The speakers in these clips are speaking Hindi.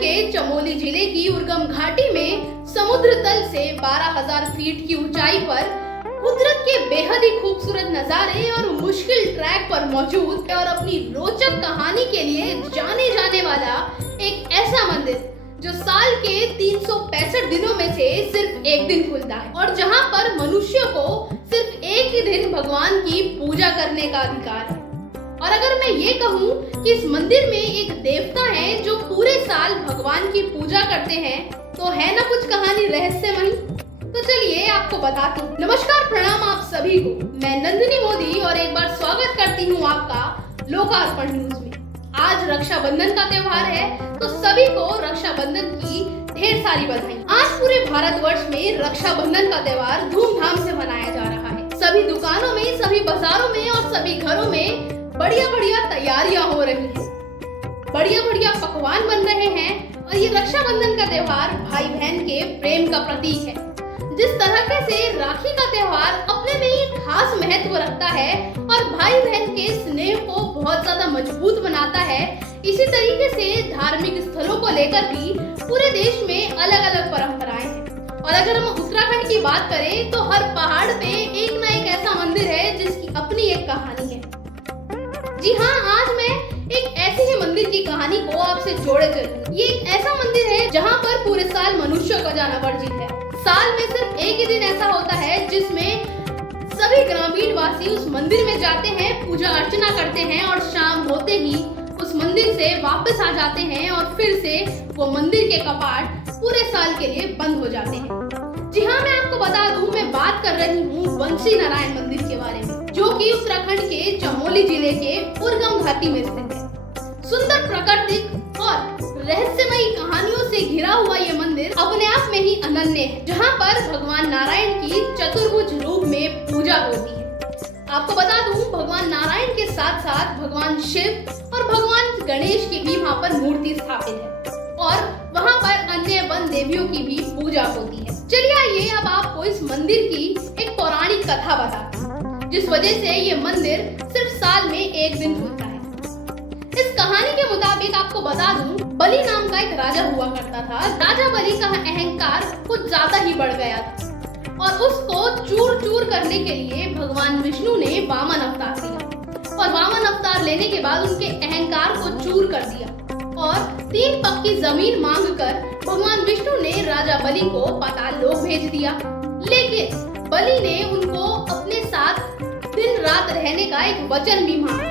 के चमोली जिले की उर्गम घाटी में समुद्र तल से 12,000 फीट की ऊंचाई पर कुदरत के बेहद ही खूबसूरत नजारे और मुश्किल ट्रैक पर मौजूद और अपनी रोचक कहानी के लिए जाने जाने वाला एक ऐसा मंदिर जो साल के 365 दिनों में से सिर्फ एक दिन खुलता है और जहां पर मनुष्यों को सिर्फ एक ही दिन भगवान की पूजा करने का अधिकार है। और अगर मैं ये कहूँ कि इस मंदिर में एक देवता है जो पूरे साल भगवान की पूजा करते हैं, तो है ना कुछ कहानी रहस्यमयी। तो चलिए आपको बताती हूँ। नमस्कार, प्रणाम आप सभी को। मैं नंदिनी मोदी और एक बार स्वागत करती हूँ आपका लोकार्पण न्यूज में। आज रक्षाबंधन का त्योहार है, तो सभी को रक्षाबंधन की ढेर सारी बधाई। आज पूरे भारतवर्ष में रक्षाबंधन का त्योहार धूमधाम से मनाया जा रहा है। सभी दुकानों में, सभी बाजारों में और सभी घरों में बढ़िया बढ़िया तैयारियां हो रही हैं, बढ़िया बढ़िया पकवान बन रहे हैं। और ये रक्षाबंधन का त्योहार भाई बहन के प्रेम का प्रतीक है। जिस तरह से राखी का त्योहार अपने में ही खास महत्व रखता है और भाई बहन के स्नेह को बहुत ज्यादा मजबूत बनाता है, इसी तरीके से धार्मिक स्थलों को लेकर भी पूरे देश में अलग अलग परंपराएं हैं। और अगर हम उत्तराखंड की बात करें तो हर पहाड़ पे एक ना एक ऐसा मंदिर है जिसकी अपनी एक कहानी है। जी हाँ, आज मैं एक ऐसे ही मंदिर की कहानी को आपसे जोड़े चलूंगी। ये एक ऐसा मंदिर है जहाँ पर पूरे साल मनुष्यों का जाना वर्जित है। साल में सिर्फ एक ही दिन ऐसा होता है जिसमें सभी ग्रामीण वासी उस मंदिर में जाते हैं, पूजा अर्चना करते हैं और शाम होते ही उस मंदिर से वापस आ जाते हैं और फिर से वो मंदिर के कपाट पूरे साल के लिए बंद हो जाते हैं। जी हाँ, मैं आपको बता दूं, मैं बात कर रही हूँ बंसी नारायण मंदिर के बारे में, जो कि उत्तराखंड के चमोली जिले के उर्गम घाटी में स्थित है। सुंदर प्राकृतिक और रहस्यमयी कहानियों से घिरा हुआ ये मंदिर अपने आप में ही अनन्य है, जहाँ पर भगवान नारायण की चतुर्भुज रूप में पूजा होती है। आपको बता दूं, भगवान नारायण के साथ साथ भगवान शिव और भगवान गणेश की भी वहाँ पर मूर्ति स्थापित है और वहाँ पर अन्य वन देवियों की भी पूजा होती है। चलिए आइए अब आपको इस मंदिर की एक पौराणिक कथा बताते हैं, जिस वजह से ये मंदिर सिर्फ साल में एक दिन खुलता है। इस कहानी के मुताबिक आपको बता दूं, बलि नाम का एक राजा हुआ करता था। राजा बलि का अहंकार कुछ ज्यादा ही बढ़ गया था और उसको चूर चूर करने के लिए भगवान विष्णु ने वामन अवतार लिया और वामन अवतार लेने के बाद उनके अहंकार को चूर कर दिया और 3 पक्की जमीन मांगकर भगवान विष्णु ने राजा बलि को पाताल लोक भेज दिया। लेकिन बलि ने उनको अपने साथ दिन रात रहने का एक वचन भी मांगा,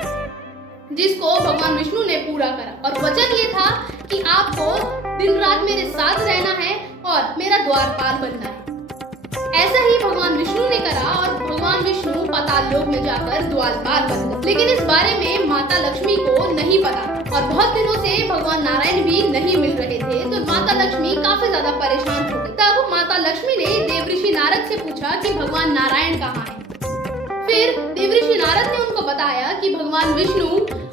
जिसको भगवान विष्णु ने पूरा करा। और वचन ये था कि आपको दिन रात मेरे साथ रहना है और मेरा द्वारपाल बनना है। ऐसा ही भगवान विष्णु ने करा और भगवान विष्णु पाताल लोक में जाकर द्वारपाल बन गए। लेकिन इस बारे में माता लक्ष्मी को नहीं पता और बहुत दिनों से भगवान नारायण भी नहीं मिल रहे थे, तो माता लक्ष्मी काफी ज्यादा परेशान हो गई। तब माता लक्ष्मी ने देवऋषि नारद से पूछा कि भगवान नारायण कहाँ है। फिर देवऋषि नारद ने उनको बताया कि भगवान विष्णु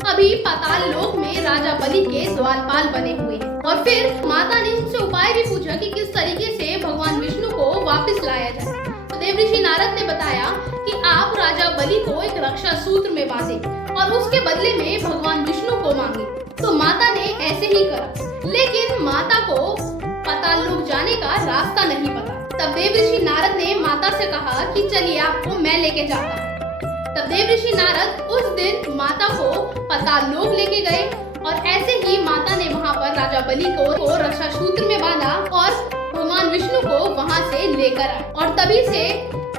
अभी पाताल लोक में राजा बलि के द्वारपाल बने हुए हैं। और फिर माता ने उनसे उपाय भी पूछा कि किस तरीके से भगवान विष्णु को वापस लाया जाए। तो देवऋषि नारद ने बताया कि आप राजा बलि को एक रक्षा सूत्र में बांधे और उसके बदले में भगवान विष्णु को मांगे। तो माता ने ऐसे ही करा, लेकिन माता को पाताल लोक जाने का रास्ता नहीं पता। तब देवऋषि नारद ने माता से कहा कि चलिए आपको मैं लेके जाता हूँ। तब देवऋषि नारद उस दिन माता को पाताल लोक लेके गए और ऐसे ही माता ने वहाँ पर राजा बलि को रक्षा सूत्र में बांधा और भगवान विष्णु को वहाँ से लेकर आए। और तभी से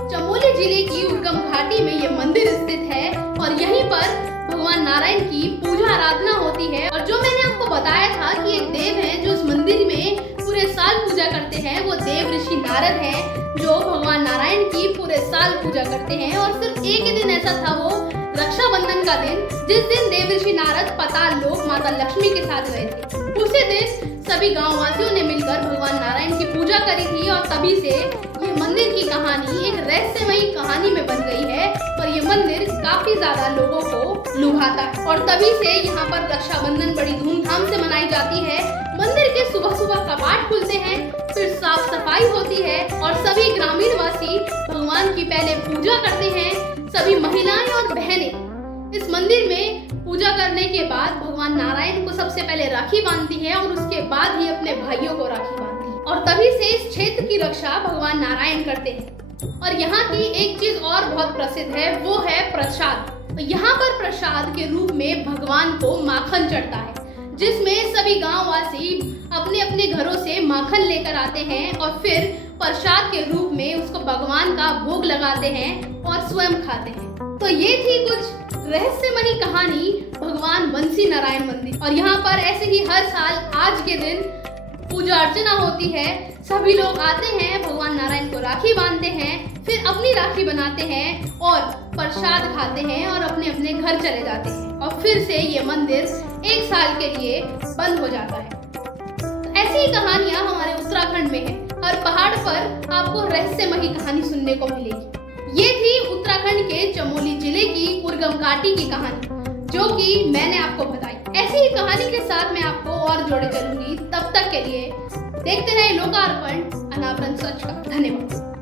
चमोली जिले की उर्गम घाटी में ये मंदिर स्थित है और यहीं पर भगवान नारायण की पूजा आराधना होती है। और जो मैंने आपको बताया था कि एक देव है जो इस मंदिर में पूरे साल पूजा करते हैं, वो देवऋषि नारद हैं, जो भगवान नारायण की पूरे साल पूजा करते हैं। और सिर्फ एक ही दिन ऐसा था, वो रक्षाबंधन का दिन, जिस दिन देवऋषि नारद पाताल लोक माता लक्ष्मी के साथ गए थे। उसी दिन सभी गांव वासियों ने मिलकर भगवान नारायण की पूजा करी थी और तभी से ये मंदिर की कहानी एक रहस्यमयी कहानी में बन गई है और ये मंदिर काफी ज्यादा लोगों को लुभाता है। और तभी से यहाँ पर रक्षाबंधन बड़ी धूमधाम से मनाई जाती है। मंदिर के सुबह सुबह कपाट खुलते हैं, फिर साफ सफाई होती है और सभी ग्रामीण वासी भगवान की पहले पूजा करते हैं। सभी महिलाएं और बहनें इस मंदिर में पूजा करने के बाद भगवान नारायण को सबसे पहले राखी बांधती है और उसके बाद ही भाइयों को राखी बांधी और तभी से इस क्षेत्र की रक्षा भगवान नारायण करते हैं। और यहाँ की एक चीज और बहुत प्रसिद्ध है, वो है प्रसाद। यहाँ पर प्रसाद के रूप में भगवान को माखन चढ़ता है, जिसमें सभी गांववासी अपने अपने घरों से माखन लेकर आते हैं और फिर प्रसाद के रूप में उसको भगवान का भोग लगाते हैं और स्वयं खाते हैं। तो ये थी कुछ रहस्यमयी कहानी भगवान बंसी नारायण मंदिर। और यहाँ पर ऐसे ही हर साल आज के दिन पूजा अर्चना होती है। सभी लोग आते हैं, भगवान नारायण को राखी बांधते हैं, फिर अपनी राखी बनाते हैं और प्रसाद खाते हैं और अपने अपने घर चले जाते हैं और फिर से ये मंदिर एक साल के लिए बंद हो जाता है। तो ऐसी ही कहानियां हमारे उत्तराखंड में है। हर पहाड़ पर आपको रहस्यमयी कहानी सुनने को मिलेगी। ये थी उत्तराखंड के चमोली जिले की उर्गम घाटी की कहानी, जो कि मैंने आपको बताई। ऐसी ही कहानी के साथ मैं आपको और जोड़े चलूंगी। तब तक के लिए देखते रहे लोकार्पण, अनावरण सच का। धन्यवाद।